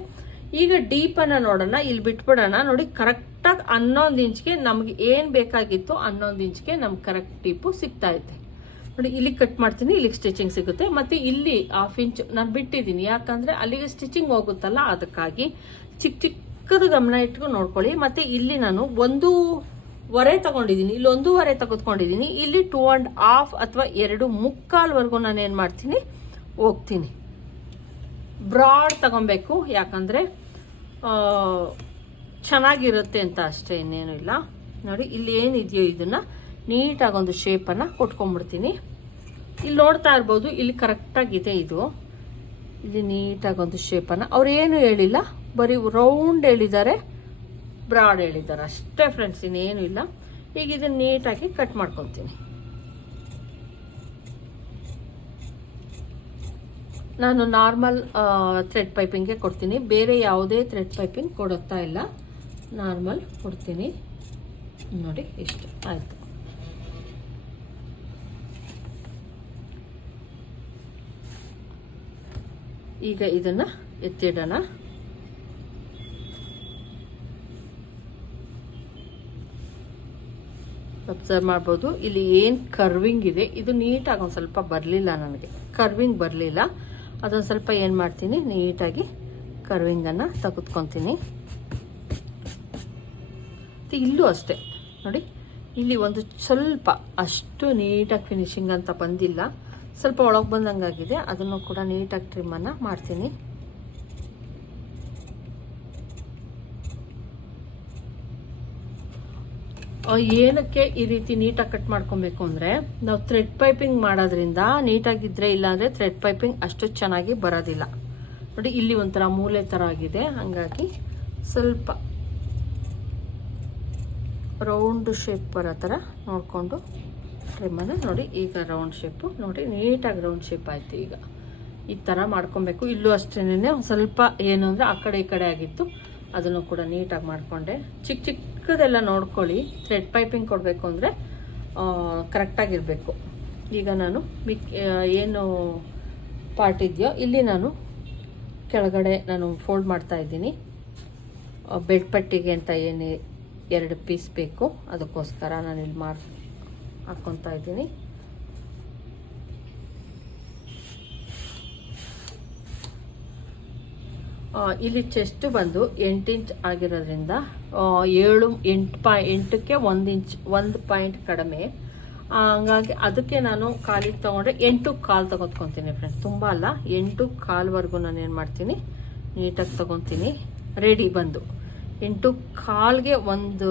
S1: ಈಗ ಡೀಪನ್ನು ನೋಡೋಣ, ಇಲ್ಲಿ ಬಿಟ್ಬಿಡೋಣ. ನೋಡಿ ಕರೆಕ್ಟಾಗಿ ಹನ್ನೊಂದು ಇಂಚ್ಗೆ ನಮ್ಗೆ ಏನು ಬೇಕಾಗಿತ್ತು ಹನ್ನೊಂದು ಇಂಚ್ಗೆ ನಮ್ಗೆ ಕರೆಕ್ಟ್ ಡೀಪು ಸಿಗ್ತಾ ಐತೆ. ನೋಡಿ, ಇಲ್ಲಿ ಕಟ್ ಮಾಡ್ತೀನಿ, ಇಲ್ಲಿಗೆ ಸ್ಟಿಚಿಂಗ್ ಸಿಗುತ್ತೆ. ಮತ್ತೆ ಇಲ್ಲಿ ಹಾಫ್ ಇಂಚ್ ನಾನು ಬಿಟ್ಟಿದ್ದೀನಿ. ಯಾಕಂದ್ರೆ ಅಲ್ಲಿಗೆ ಸ್ಟಿಚಿಂಗ್ ಹೋಗುತ್ತಲ್ಲ, ಅದಕ್ಕಾಗಿ ಚಿಕ್ಕ ಚಿಕ್ಕದು ಗಮನ ಇಟ್ಕೊಂಡು ನೋಡ್ಕೊಳ್ಳಿ. ಮತ್ತೆ ಇಲ್ಲಿ ನಾನು ಒಂದು ವರೆ ತಗೊಂಡಿದ್ದೀನಿ. ಇಲ್ಲಿ ಒಂದೂವರೆ ತೆಗೆದುಕೊಂಡಿದ್ದೀನಿ. ಇಲ್ಲಿ ಟೂ ಆ್ಯಂಡ್ ಹಾಫ್ ಅಥವಾ ಎರಡು ಮುಕ್ಕಾಲ್ವರೆಗೂ ನಾನು ಏನು ಮಾಡ್ತೀನಿ, ಹೋಗ್ತೀನಿ. ಬ್ರಾಡ್ ತಗೊಬೇಕು. ಯಾಕಂದರೆ ಚೆನ್ನಾಗಿರುತ್ತೆ ಅಂತ ಅಷ್ಟೇ ಇನ್ನೇನು ಇಲ್ಲ. ನೋಡಿ, ಇಲ್ಲಿ ಏನಿದೆಯೋ ಇದನ್ನು ನೀಟಾಗಿ ಒಂದು ಶೇಪನ್ನು ಕೊಟ್ಕೊಂಡ್ಬಿಡ್ತೀನಿ. ಇಲ್ಲಿ ನೋಡ್ತಾ ಇರ್ಬೋದು, ಇಲ್ಲಿ ಕರೆಕ್ಟಾಗಿದೆ ಇದು. ಇಲ್ಲಿ ನೀಟಾಗಿ ಒಂದು ಶೇಪನ್ನು ಅವ್ರು ಏನು ಹೇಳಿಲ್ಲ, ಬರೀ ರೌಂಡ್ ಹೇಳಿದ್ದಾರೆ ಬ್ರಾಡ್ ಹೇಳಿದ್ದಾರೆ. ಅಷ್ಟೇ ಫ್ರೆಂಡ್ಸ್ ಇನ್ನೇನು ಇಲ್ಲ. ಈಗ ಇದನ್ನು ನೀಟಾಗಿ ಕಟ್ ಮಾಡ್ಕೊತೀನಿ ನಾನು ನಾರ್ಮಲ್ ಥ್ರೆಡ್ ಪೈಪಿಂಗ್ಗೆ ಕೊಡ್ತೀನಿ. ಬೇರೆ ಯಾವುದೇ ಥ್ರೆಡ್ ಪೈಪಿಂಗ್ ಕೊಡುತ್ತಾ ಇಲ್ಲ. ನಾರ್ಮಲ್ ಕೊಡ್ತೀನಿ. ನೋಡಿ, ಇಷ್ಟು ಆಯಿತು. ಈಗ ಇದನ್ನು ಎತ್ತಿಡೋಣ. ಅಬ್ಸರ್ವ್ ಮಾಡ್ಬೋದು. ಇಲ್ಲಿ ಏನು ಕರ್ವಿಂಗ್ ಇದೆ, ಇದು ನೀಟಾಗಿ ಒಂದು ಸ್ವಲ್ಪ ಬರಲಿಲ್ಲ ನನಗೆ. ಕರ್ವಿಂಗ್ ಬರಲಿಲ್ಲ. ಅದೊಂದು ಸ್ವಲ್ಪ ಏನು ಮಾಡ್ತೀನಿ, ನೀಟಾಗಿ ಕರ್ವಿಂಗನ್ನು ತೆಗೆದುಕೊತೀನಿ. ಮತ್ತು ಇಲ್ಲೂ ಅಷ್ಟೇ, ನೋಡಿ, ಇಲ್ಲಿ ಒಂದು ಸ್ವಲ್ಪ ಅಷ್ಟು ನೀಟಾಗಿ ಫಿನಿಶಿಂಗ್ ಅಂತ ಬಂದಿಲ್ಲ. ಸ್ವಲ್ಪ ಒಳಗೆ ಬಂದಂಗಾಗಿದೆ, ಅದನ್ನು ಕೂಡ ನೀಟಾಗಿ ಟ್ರಿಮ್ಮನ್ನು ಮಾಡ್ತೀನಿ. ಏನಕ್ಕೆ ಈ ರೀತಿ ನೀಟಾಗಿ ಕಟ್ ಮಾಡ್ಕೊಬೇಕು ಅಂದರೆ ನಾವು ಥ್ರೆಡ್ ಪೈಪಿಂಗ್ ಮಾಡೋದ್ರಿಂದ ನೀಟಾಗಿದ್ದರೆ ಇಲ್ಲಾಂದರೆ ಥ್ರೆಡ್ ಪೈಪಿಂಗ್ ಅಷ್ಟು ಚೆನ್ನಾಗಿ ಬರೋದಿಲ್ಲ. ನೋಡಿ, ಇಲ್ಲಿ ಒಂಥರ ಮೂಲೆ ಥರ ಆಗಿದೆ. ಹಾಗಾಗಿ ಸ್ವಲ್ಪ ರೌಂಡ್ ಶೇಪ್ ಬರೋ ಥರ ನೋಡಿಕೊಂಡು ಟ್ರಿಮ್ಮನ್ನು ನೋಡಿ, ಈಗ ರೌಂಡ್ ಶೇಪು ನೋಡಿ, ನೀಟಾಗಿ ರೌಂಡ್ ಶೇಪ್ ಆಯಿತು ಈಗ. ಈ ಥರ ಮಾಡ್ಕೊಬೇಕು. ಇಲ್ಲೂ ಅಷ್ಟೇನೆ ಒಂದು ಸ್ವಲ್ಪ ಏನು ಅಂದರೆ ಆ ಕಡೆ ಈ ಕಡೆ ಆಗಿತ್ತು. ಅದನ್ನು ಕೂಡ ನೀಟಾಗಿ ಮಾಡಿಕೊಂಡೆ. ಚಿಕ್ಕ ಚಿಕ್ಕ ಚಿಕ್ಕದೆಲ್ಲ ನೋಡ್ಕೊಳ್ಳಿ. ಥ್ರೆಡ್ ಪೈಪಿಂಗ್ ಕೊಡಬೇಕು ಅಂದರೆ ಕರೆಕ್ಟಾಗಿರಬೇಕು ಈಗ ನಾನು ಮಿಕ್ ಏನು ಪಾರ್ಟ್ ಇದೆಯೋ, ಇಲ್ಲಿ ನಾನು ಕೆಳಗಡೆ ನಾನು ಫೋಲ್ಡ್ ಮಾಡ್ತಾ ಇದ್ದೀನಿ. ಬೆಲ್ಟ್ ಪಟ್ಟಿಗೆ ಅಂತ ಏನು ಎರಡು ಪೀಸ್ ಬೇಕು, ಅದಕ್ಕೋಸ್ಕರ ನಾನು ಇಲ್ಲಿ ಮಾರ್ ಹಾಕ್ಕೊತಾ ಇದ್ದೀನಿ. ಇಲ್ಲಿ ಚೆಸ್ಟ್ ಬಂದು ಎಂಟು ಇಂಚ್ ಆಗಿರೋದ್ರಿಂದ ಏಳು, ಎಂಟು ಪಾ, ಎಂಟಕ್ಕೆ ಒಂದು ಇಂಚ್ ಒಂದು ಪಾಯಿಂಟ್ ಕಡಿಮೆ. ಹಂಗಾಗಿ ಅದಕ್ಕೆ ನಾನು ಕಾಲಿಗೆ ತೊಗೊಂಡ್ರೆ ಎಂಟು ಕಾಲು ತಗೊತ್ಕೊತೀನಿ ಫ್ರೆಂಡ್ಸ್ ತುಂಬ ಅಲ್ಲ, ಎಂಟು ಕಾಲ್ವರೆಗೂ ನಾನು ಏನು ಮಾಡ್ತೀನಿ, ನೀಟಾಗಿ ತಗೊತೀನಿ. ರೆಡಿ ಬಂದು. ಎಂಟು ಕಾಲ್ಗೆ ಒಂದು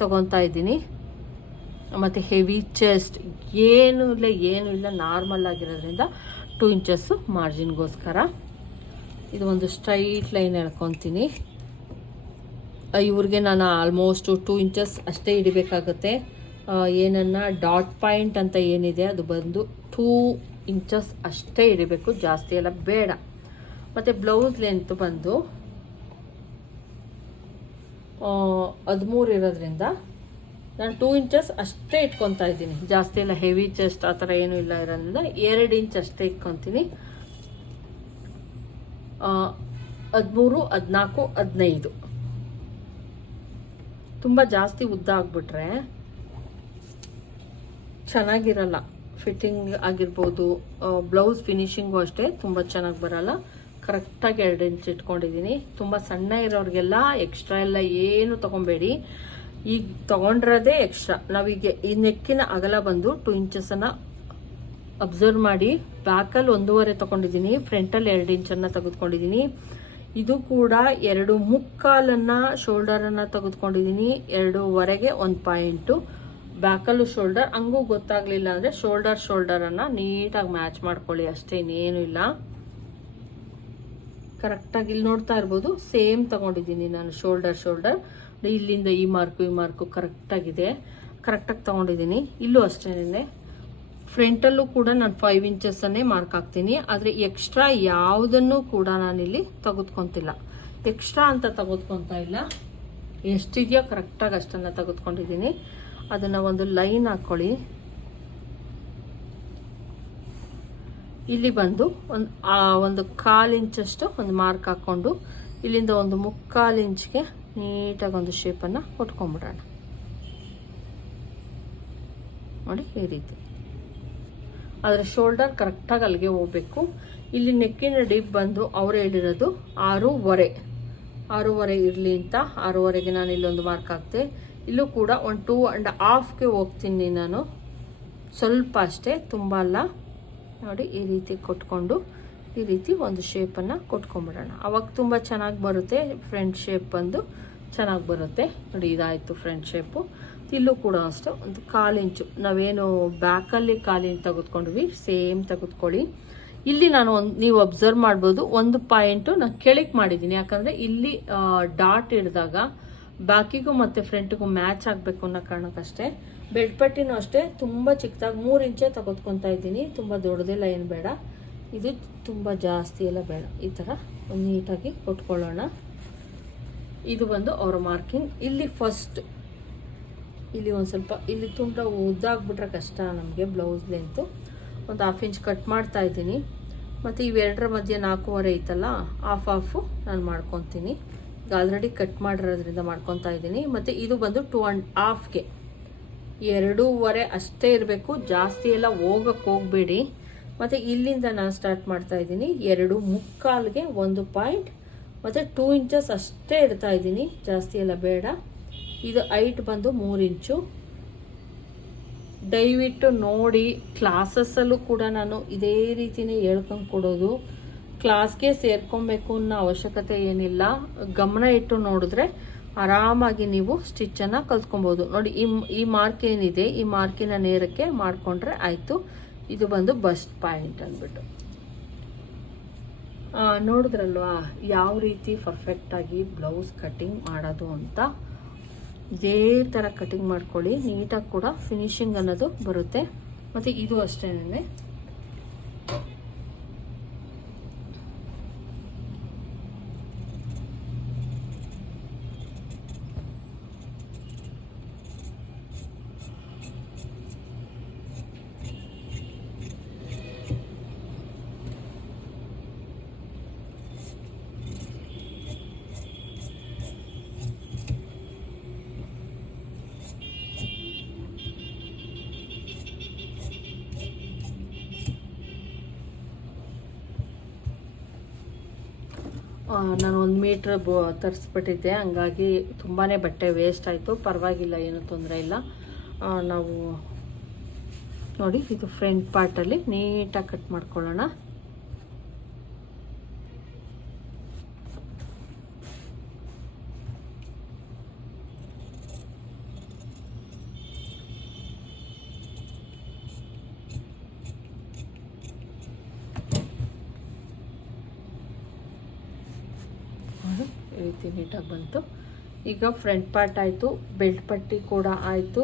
S1: ತಗೊತಾ ಇದ್ದೀನಿ. ಮತ್ತು ಹೆವಿ ಚೆಸ್ಟ್ ಏನೂ ಇಲ್ಲ ಏನೂ ಇಲ್ಲ ನಾರ್ಮಲ್ ಆಗಿರೋದ್ರಿಂದ ಟೂ ಇಂಚಸ್ಸು ಮಾರ್ಜಿನ್ಗೋಸ್ಕರ ಇದು ಒಂದು ಸ್ಟ್ರೈಟ್ ಲೈನ್ ಎಳ್ಕೊತೀನಿ. ಇವ್ರಿಗೆ ನಾನು ಆಲ್ಮೋಸ್ಟ್ ಟೂ ಇಂಚಸ್ ಅಷ್ಟೇ ಇಡಬೇಕಾಗತ್ತೆ ಏನನ್ನ ಡಾಟ್ ಪಾಯಿಂಟ್ ಅಂತ ಏನಿದೆ, ಅದು ಬಂದು ಟೂ ಇಂಚಸ್ ಅಷ್ಟೇ ಇಡಬೇಕು ಜಾಸ್ತಿ ಎಲ್ಲ ಬೇಡ. ಮತ್ತು ಬ್ಲೌಸ್ ಲೆಂತ್ ಬಂದು ಹದಿಮೂರು ಇರೋದ್ರಿಂದ ನಾನು ಟೂ ಇಂಚಸ್ ಅಷ್ಟೇ ಇಟ್ಕೊತಾ ಇದ್ದೀನಿ. ಜಾಸ್ತಿ ಎಲ್ಲ ಹೆವಿ ಚೆಸ್ಟ್ ಆ ಥರ ಏನೂ ಇಲ್ಲ ಇರೋದ್ರಿಂದ ಎರಡು ಇಂಚ್ ಅಷ್ಟೇ ಇಟ್ಕೊತೀನಿ. ಹದಿಮೂರು, ಹದಿನಾಲ್ಕು, ಹದಿನೈದು. ತುಂಬ ಜಾಸ್ತಿ ಉದ್ದ ಆಗಿಬಿಟ್ರೆ ಚೆನ್ನಾಗಿರಲ್ಲ. ಫಿಟ್ಟಿಂಗ್ ಆಗಿರ್ಬೋದು ಬ್ಲೌಸ್ ಫಿನಿಶಿಂಗು ಅಷ್ಟೇ ತುಂಬ ಚೆನ್ನಾಗಿ ಬರಲ್ಲ. ಕರೆಕ್ಟಾಗಿ ಎರಡು ಇಂಚ್ ಇಟ್ಕೊಂಡಿದ್ದೀನಿ. ತುಂಬ ಸಣ್ಣ ಇರೋರಿಗೆಲ್ಲ ಎಕ್ಸ್ಟ್ರಾ ಎಲ್ಲ ಏನು ತೊಗೊಬೇಡಿ. ಈಗ ತೊಗೊಂಡಿರೋದೇ ಎಕ್ಸ್ಟ್ರಾ. ನಾವೀಗ ಈ ನೆಕ್ಕಿನ ಅಗಲ ಬಂದು ಟು ಇಂಚಸನ್ನು ಅಬ್ಸರ್ವ್ ಮಾಡಿ ಬ್ಯಾಕಲ್ಲಿ ಒಂದೂವರೆ ತಗೊಂಡಿದ್ದೀನಿ ಫ್ರಂಟಲ್ಲಿ ಎರಡು ಇಂಚನ್ನು ತೆಗೆದುಕೊಂಡಿದ್ದೀನಿ. ಇದು ಕೂಡ ಎರಡು ಮುಕ್ಕಾಲನ್ನು ಶೋಲ್ಡರನ್ನು ತೆಗೆದುಕೊಂಡಿದ್ದೀನಿ, ಎರಡೂವರೆಗೆ ಒಂದು ಪಾಯಿಂಟು ಬ್ಯಾಕಲ್ಲೂ ಶೋಲ್ಡರ್ ಹಂಗೂ ಗೊತ್ತಾಗಲಿಲ್ಲ ಅಂದರೆ ಶೋಲ್ಡರ್ ಶೋಲ್ಡರನ್ನು ನೀಟಾಗಿ ಮ್ಯಾಚ್ ಮಾಡ್ಕೊಳ್ಳಿ, ಅಷ್ಟೇ ಇನ್ನೇನು ಇಲ್ಲ. ಕರೆಕ್ಟಾಗಿ ಇಲ್ಲಿ ನೋಡ್ತಾ ಇರ್ಬೋದು ಸೇಮ್ ತಗೊಂಡಿದ್ದೀನಿ ನಾನು ಶೋಲ್ಡರ್ ಶೋಲ್ಡರ್ ಇಲ್ಲಿಂದ ಈ ಮಾರ್ಕು ಈ ಮಾರ್ಕು ಕರೆಕ್ಟಾಗಿದೆ ಕರೆಕ್ಟಾಗಿ ತಗೊಂಡಿದ್ದೀನಿ, ಇಲ್ಲೂ ಅಷ್ಟೇನೆ ಫ್ರಂಟಲ್ಲೂ ಕೂಡ ನಾನು ಫೈವ್ ಇಂಚಸ್ಸನ್ನೇ ಮಾರ್ಕ್ ಹಾಕ್ತೀನಿ. ಆದರೆ ಎಕ್ಸ್ಟ್ರಾ ಯಾವುದನ್ನು ಕೂಡ ನಾನಿಲ್ಲಿ ತೆಗೆದುಕೊಂತಿಲ್ಲ. ಎಕ್ಸ್ಟ್ರಾ ಅಂತ ತೆಗೆದುಕೊತಾ ಇಲ್ಲ. ಎಷ್ಟಿದೆಯೋ ಕರೆಕ್ಟಾಗಿ ಅಷ್ಟನ್ನು ತೆಗೆದುಕೊಂಡಿದ್ದೀನಿ ಅದನ್ನು ಒಂದು ಲೈನ್ ಹಾಕ್ಕೊಳ್ಳಿ ಇಲ್ಲಿ ಬಂದು ಒಂದು ಒಂದು ಕಾಲು ಇಂಚಷ್ಟು ಒಂದು ಮಾರ್ಕ್ ಹಾಕ್ಕೊಂಡು ಇಲ್ಲಿಂದ ಒಂದು ಮುಕ್ಕಾಲು ಇಂಚ್ಗೆ ನೀಟಾಗಿ ಒಂದು ಶೇಪನ್ನು ಕೊಟ್ಕೊಂಬಿಡೋಣ ನೋಡಿ ಈ ರೀತಿ. ಆದರೆ ಶೋಲ್ಡರ್ ಕರೆಕ್ಟಾಗಿ ಅಲ್ಲಿಗೆ ಹೋಗ್ಬೇಕು. ಇಲ್ಲಿ ನೆಕ್ಕಿನ ಡಿಪ್ ಬಂದು ಅವ್ರು ಹೇಳಿರೋದು ಆರೂವರೆ. ಆರೂವರೆ ಇರಲಿ ಅಂತ. ಆರೂವರೆಗೆ ನಾನು ಇಲ್ಲೊಂದು ಮಾರ್ಕ್ ಹಾಕ್ತೆ ಇಲ್ಲೂ ಕೂಡ ಒಂದು ಟೂ ಆ್ಯಂಡ್ ಹಾಫ್ಗೆ ಹೋಗ್ತೀನಿ ನಾನು. ಸ್ವಲ್ಪ ಅಷ್ಟೇ, ತುಂಬ ಅಲ್ಲ. ನೋಡಿ, ಈ ರೀತಿ ಕೊಟ್ಕೊಂಡು, ಈ ರೀತಿ ಒಂದು ಶೇಪನ್ನು ಕೊಟ್ಕೊಂಬಿಡೋಣ ಅವಾಗ ತುಂಬ ಚೆನ್ನಾಗಿ ಬರುತ್ತೆ. ಫ್ರಂಟ್ ಶೇಪ್ ಬಂದು ಚೆನ್ನಾಗಿ ಬರುತ್ತೆ. ನೋಡಿ, ಇದಾಯಿತು ಫ್ರಂಟ್ ಶೇಪು ಇಲ್ಲೂ ಕೂಡ ಅಷ್ಟು, ಒಂದು ಕಾಲು ಇಂಚು. ನಾವೇನು ಬ್ಯಾಕಲ್ಲಿ ಕಾಲಿನ ತೆಗೆದುಕೊಂಡ್ವಿ, ಸೇಮ್ ತೆಗೆದುಕೊಳ್ಳಿ. ಇಲ್ಲಿ ನಾನು ಒಂದು, ನೀವು ಅಬ್ಸರ್ವ್ ಮಾಡ್ಬೋದು, ಒಂದು ಪಾಯಿಂಟು ನಾನು ಕೆಳಗೆ ಮಾಡಿದ್ದೀನಿ. ಯಾಕಂದರೆ ಇಲ್ಲಿ ಡಾಟ್ ಹಿಡಿದಾಗ ಬ್ಯಾಕಿಗೂ ಮತ್ತು ಫ್ರಂಟಿಗೂ ಮ್ಯಾಚ್ ಆಗಬೇಕು ಅನ್ನೋ ಕಾರಣಕ್ಕಷ್ಟೇ. ಬೆಡ್ ಪಟ್ಟಿನೂ ಅಷ್ಟೇ, ತುಂಬ ಚಿಕ್ಕದಾಗಿ ಮೂರು ಇಂಚೆ ತೆಗೆದುಕೊತಾ ಇದ್ದೀನಿ. ತುಂಬ ದೊಡ್ಡದಿಲ್ಲ, ಏನು ಬೇಡ. ಇದು ತುಂಬ ಜಾಸ್ತಿ ಎಲ್ಲ ಬೇಡ. ಈ ಥರ ನೀಟಾಗಿ ಕೊಟ್ಕೊಳ್ಳೋಣ. ಇದು ಬಂದು ಅವರ ಮಾರ್ಕಿಂಗ್. ಇಲ್ಲಿ ಫಸ್ಟ್ ಇಲ್ಲಿ ಒಂದು ಸ್ವಲ್ಪ, ಇಲ್ಲಿ ತುಂಬ ಉದ್ದಾಗ್ಬಿಟ್ರೆ ಕಷ್ಟ ನಮಗೆ ಬ್ಲೌಸ್ ಲೆಂತು ಒಂದು ಹಾಫ್ ಇಂಚ್ ಕಟ್ ಮಾಡ್ತಾ ಇದ್ದೀನಿ. ಮತ್ತು ಇವೆರಡರ ಮಧ್ಯೆ ನಾಲ್ಕೂವರೆ ಐತಲ್ಲ ಹಾಫ್ ಹಾಫು ನಾನು ಮಾಡ್ಕೊತೀನಿ. ಈಗ ಆಲ್ರೆಡಿ ಕಟ್ ಮಾಡಿರೋದ್ರಿಂದ ಮಾಡ್ಕೊತಾ ಇದ್ದೀನಿ. ಮತ್ತು ಇದು ಬಂದು ಟೂ ಆ್ಯಂಡ್ ಹಾಫ್ಗೆ ಎರಡೂವರೆ ಅಷ್ಟೇ ಇರಬೇಕು, ಜಾಸ್ತಿ ಎಲ್ಲ ಹೋಗಕ್ಕೆ ಹೋಗಬೇಡಿ. ಮತ್ತು ಇಲ್ಲಿಂದ ನಾನು ಸ್ಟಾರ್ಟ್ ಮಾಡ್ತಾ ಇದ್ದೀನಿ. ಎರಡು ಮುಕ್ಕಾಲ್ಗೆ ಒಂದು ಪಾಯಿಂಟ್ ಮತ್ತು ಟೂ ಇಂಚಸ್ ಅಷ್ಟೇ ಇಡ್ತಾ ಇದ್ದೀನಿ. ಜಾಸ್ತಿ ಎಲ್ಲ ಬೇಡ. ಇದು ಹೈಟ್ ಬಂದು ಮೂರು ಇಂಚು. ದಯವಿಟ್ಟು ನೋಡಿ ಕ್ಲಾಸಸ್ಸಲ್ಲೂ ಕೂಡ ನಾನು ಇದೇ ರೀತಿನೇ ಹೇಳ್ಕೊಂಡು ಕೊಡೋದು. ಕ್ಲಾಸ್ಗೆ ಸೇರ್ಕೊಬೇಕು ಅನ್ನೋ ಅವಶ್ಯಕತೆ ಏನಿಲ್ಲ. ಗಮನ ಇಟ್ಟು ನೋಡಿದ್ರೆ ಆರಾಮಾಗಿ ನೀವು ಸ್ಟಿಚ್ಚನ್ನು ಕಲ್ತ್ಕೊಬೋದು. ನೋಡಿ, ಈ ಈ ಮಾರ್ಕ್ ಏನಿದೆ, ಈ ಮಾರ್ಕಿನ ನೇರಕ್ಕೆ ಮಾಡಿಕೊಂಡ್ರೆ ಆಯಿತು. ಇದು ಬಂದು ಬಸ್ಟ್ ಪಾಯಿಂಟ್ ಅಂದ್ಬಿಟ್ಟು. ನೋಡಿದ್ರಲ್ವಾ? ಯಾವ ರೀತಿ ಪರ್ಫೆಕ್ಟಾಗಿ ಬ್ಲೌಸ್ ಕಟ್ಟಿಂಗ್ ಮಾಡೋದು ಅಂತ? ಇದೇ ಥರ ಕಟಿಂಗ್ ಮಾಡ್ಕೊಳ್ಳಿ. ನೀಟಾಗಿ ಕೂಡ ಫಿನಿಶಿಂಗ್ ಅನ್ನೋದು ಬರುತ್ತೆ. ಮತ್ತು ಇದು ಅಷ್ಟೇನೆ. ಮೀಟ್ರ್ ಬ ತರಿಸ್ಬಿಟ್ಟಿದ್ದೆ. ಹಂಗಾಗಿ ತುಂಬಾ ಬಟ್ಟೆ ವೇಸ್ಟ್ ಆಯಿತು. ಪರವಾಗಿಲ್ಲ, ಏನೂ ತೊಂದರೆ ಇಲ್ಲ. ನಾವು ನೋಡಿ, ಇದು ಫ್ರಂಟ್ ಪಾರ್ಟಲ್ಲಿ ನೀಟಾಗಿ ಕಟ್ ಮಾಡ್ಕೊಳ್ಳೋಣ ನೋಡಿ ಈ ರೀತಿ ನೀಟಾಗಿ ಬಂತು. ಈಗ ಫ್ರಂಟ್ ಪಾರ್ಟ್ ಆಯಿತು, ಬೆಲ್ಟ್ ಪಟ್ಟಿ ಕೂಡ ಆಯಿತು,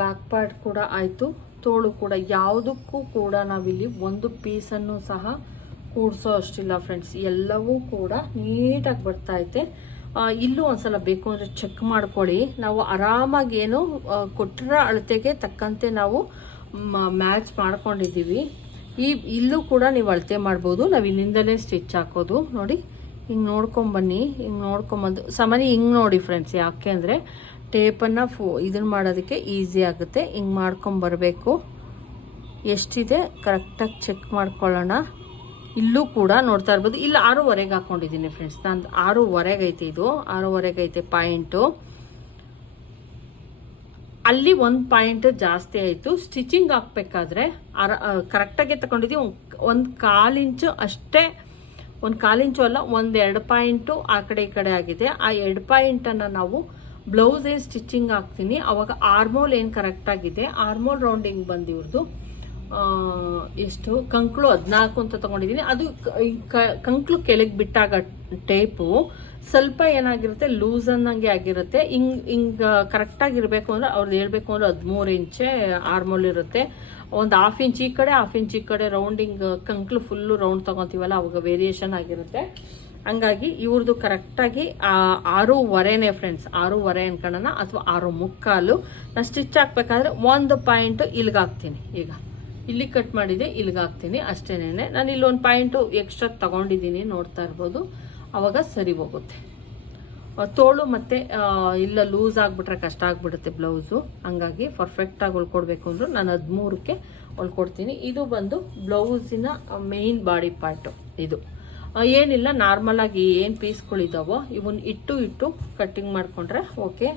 S1: ಬ್ಯಾಕ್ ಪಾರ್ಟ್ ಕೂಡ ಆಯಿತು, ತೋಳು ಕೂಡ, ಯಾವುದಕ್ಕೂ ಕೂಡ ನಾವಿಲ್ಲಿ ಒಂದು ಪೀಸನ್ನು ಸಹ ಕೂಡಿಸೋ ಅಷ್ಟಿಲ್ಲ ಫ್ರೆಂಡ್ಸ್. ಎಲ್ಲವೂ ಕೂಡ ನೀಟಾಗಿ ಬರ್ತಾ ಐತೆ. ಇಲ್ಲೂ ಒಂದ್ಸಲ ಬೇಕು ಅಂದರೆ ಚೆಕ್ ಮಾಡ್ಕೊಳ್ಳಿ. ನಾವು ಆರಾಮಾಗಿ ಏನು ಕೊಟ್ಟಿರೋ ಅಳತೆಗೆ ತಕ್ಕಂತೆ ನಾವು ಮ್ಯಾಚ್ ಮಾಡ್ಕೊಂಡಿದ್ದೀವಿ. ಈ, ಇಲ್ಲೂ ಕೂಡ ನೀವು ಅಳತೆ ಮಾಡ್ಬೋದು. ನಾವು ಇಲ್ಲಿಂದಲೇ ಸ್ಟಿಚ್ ಹಾಕೋದು. ನೋಡಿ ಹಿಂಗೆ ನೋಡ್ಕೊಂಬನ್ನಿ ಹಿಂಗೆ ನೋಡ್ಕೊಂಬಂದು ಸಾಮಾನ್ಯ ಹಿಂಗೆ ನೋಡಿ ಫ್ರೆಂಡ್ಸ್ ಯಾಕೆ ಅಂದರೆ ಟೇಪನ್ನು ಫೋ ಇದನ್ನ ಮಾಡೋದಕ್ಕೆ ಈಸಿ ಆಗುತ್ತೆ, ಹಿಂಗೆ ಮಾಡ್ಕೊಂಬರಬೇಕು ಎಷ್ಟಿದೆ ಕರೆಕ್ಟಾಗಿ ಚೆಕ್ ಮಾಡ್ಕೊಳ್ಳೋಣ. ಇಲ್ಲೂ ಕೂಡ ನೋಡ್ತಾ ಇರ್ಬೋದು. ಇಲ್ಲಿ, ಆರೂವರೆಗೆ ಹಾಕ್ಕೊಂಡಿದ್ದೀನಿ ಫ್ರೆಂಡ್ಸ್ ನಾನು ಆರೂವರೆಗೆ ಐತೆ ಇದು, ಆರೂವರೆಗೆ ಐತೆ ಪಾಯಿಂಟು ಅಲ್ಲಿ ಒಂದು ಪಾಯಿಂಟ್ ಜಾಸ್ತಿ ಆಯಿತು. ಸ್ಟಿಚಿಂಗ್ ಹಾಕ್ಬೇಕಾದ್ರೆ, ಅರ ಕರೆಕ್ಟಾಗೆ ತಗೊಂಡಿದ್ದೀವಿ ಒಂದು ಕಾಲು ಇಂಚು ಅಷ್ಟೇ ಒಂದು ಕಾಲಿಂಚು ಅಲ್ಲ, ಒಂದು ಎರಡು ಪಾಯಿಂಟು ಆ ಕಡೆ ಈ ಕಡೆ ಆಗಿದೆ. ಆ ಎರಡು ಪಾಯಿಂಟನ್ನು ನಾವು ಬ್ಲೌಸ್ ಏನು ಸ್ಟಿಚಿಂಗ್ ಹಾಕ್ತೀನಿ. ಅವಾಗ ಆರ್ಮೋಲ್ ಏನು ಕರೆಕ್ಟಾಗಿದೆ ಆರ್ಮೋಲ್ ರೌಂಡಿಂಗ್ ಬಂದು ಇವ್ರದ್ದು ಎಷ್ಟು? ಕಂಕ್ಳು ಹದಿನಾಲ್ಕು ಅಂತ ತಗೊಂಡಿದ್ದೀನಿ ಅದು ಕಂಕ್ಳು ಕೆಳಗೆ ಬಿಟ್ಟಾಗ ಟೇಪು, ಸ್ವಲ್ಪ ಏನಾಗಿರುತ್ತೆ ಲೂಸ್ ಅನ್ನಂಗೆ ಆಗಿರುತ್ತೆ. ಹಿಂಗೆ ಹಿಂಗೆ ಕರೆಕ್ಟಾಗಿರಬೇಕು ಅಂದ್ರೆ ಅವ್ರದ್ದು ಹೇಳಬೇಕು ಅಂದರೆ ಹದಿಮೂರು ಇಂಚೆ ಆರ್ಮೋಲ್ ಇರುತ್ತೆ. ಒಂದು ಹಾಫ್ ಇಂಚ್ ಈ ಕಡೆ ಹಾಫ್ ಇಂಚ್ ಈ ಕಡೆ ರೌಂಡಿಂಗ್ ಕಂಕ್ಳು ಫುಲ್ಲು ರೌಂಡ್ ತಗೊತೀವಲ್ಲ, ಅವಾಗ ವೇರಿಯೇಷನ್ ಆಗಿರುತ್ತೆ. ಹಂಗಾಗಿ ಇವ್ರದ್ದು ಕರೆಕ್ಟಾಗಿ ಆರೂವರೆನೇ ಫ್ರೆಂಡ್ಸ್ ಆರೂವರೆ ಅನ್ಕೊಳ್ಳೋಣ ಅಥವಾ ಆರು ಮುಕ್ಕಾಲು. ನಾನು ಸ್ಟಿಚ್ ಹಾಕ್ಬೇಕಾದ್ರೆ ಒಂದು ಪಾಯಿಂಟು ಇಲ್ಲಿಗೆ ಹಾಕ್ತೀನಿ. ಈಗ ಇಲ್ಲಿ ಕಟ್ ಮಾಡಿದೆ ಇಲ್ಲಿಗೆ ಹಾಕ್ತೀನಿ ಅಷ್ಟೇನೆ ನಾನು ಇಲ್ಲೊಂದು ಪಾಯಿಂಟು ಎಕ್ಸ್ಟ್ರಾ ತಗೊಂಡಿದ್ದೀನಿ, ನೋಡ್ತಾ ಇರ್ಬೋದು. ಅವಾಗ ಸರಿ ಹೋಗುತ್ತೆ. ತೋಳು ಮತ್ತೆ ಇಲ್ಲ ಲೂಸ್ ಆಗಿಬಿಟ್ರೆ ಕಷ್ಟ ಆಗಿಬಿಡುತ್ತೆ ಬ್ಲೌಸು ಹಂಗಾಗಿ ಪರ್ಫೆಕ್ಟಾಗಿ ಹೊಲ್ಕೊಡ್ಬೇಕು ಅಂದ್ರು ನಾನು ಹದಿಮೂರಕ್ಕೆ ಹೊಲ್ಕೊಡ್ತೀನಿ. ಇದು ಬಂದು ಬ್ಲೌಸಿನ ಮೇಯ್ನ್ ಬಾಡಿ ಪಾರ್ಟು ಇದು. ಏನಿಲ್ಲ ನಾರ್ಮಲ್ ಆಗಿ ಏನು ಪೀಸ್ಗಳಿದ್ದಾವೋ ಇವನ್ ಇಟ್ಟು ಇಟ್ಟು ಕಟ್ಟಿಂಗ್ ಮಾಡಿಕೊಂಡ್ರೆ ಓಕೆ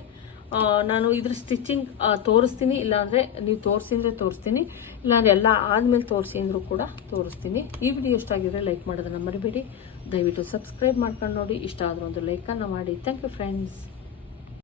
S1: ನಾನು ಇದ್ರ ಸ್ಟಿಚಿಂಗ್ ತೋರಿಸ್ತೀನಿ, ಇಲ್ಲಾಂದರೆ ನೀವು ತೋರಿಸಿದ್ರೆ ತೋರಿಸ್ತೀನಿ, ಇಲ್ಲಾಂದರೆ ಎಲ್ಲ ಆದಮೇಲೆ ತೋರಿಸಿ ಅಂದರೂ ಕೂಡ ತೋರಿಸ್ತೀನಿ. ಈ ವಿಡಿಯೋ ಇಷ್ಟ ಆಗಿದ್ರೆ ಲೈಕ್ ಮಾಡೋದನ್ನ ಮರಿಬೇಡಿ. ದಯವಿಟ್ಟು ಸಬ್ಸ್ಕ್ರೈಬ್ ಮಾಡ್ಕೊಂಡು ನೋಡಿ. ಇಷ್ಟ ಆದರೂ ಒಂದು ಲೈಕನ್ನು ಮಾಡಿ. Thank you friends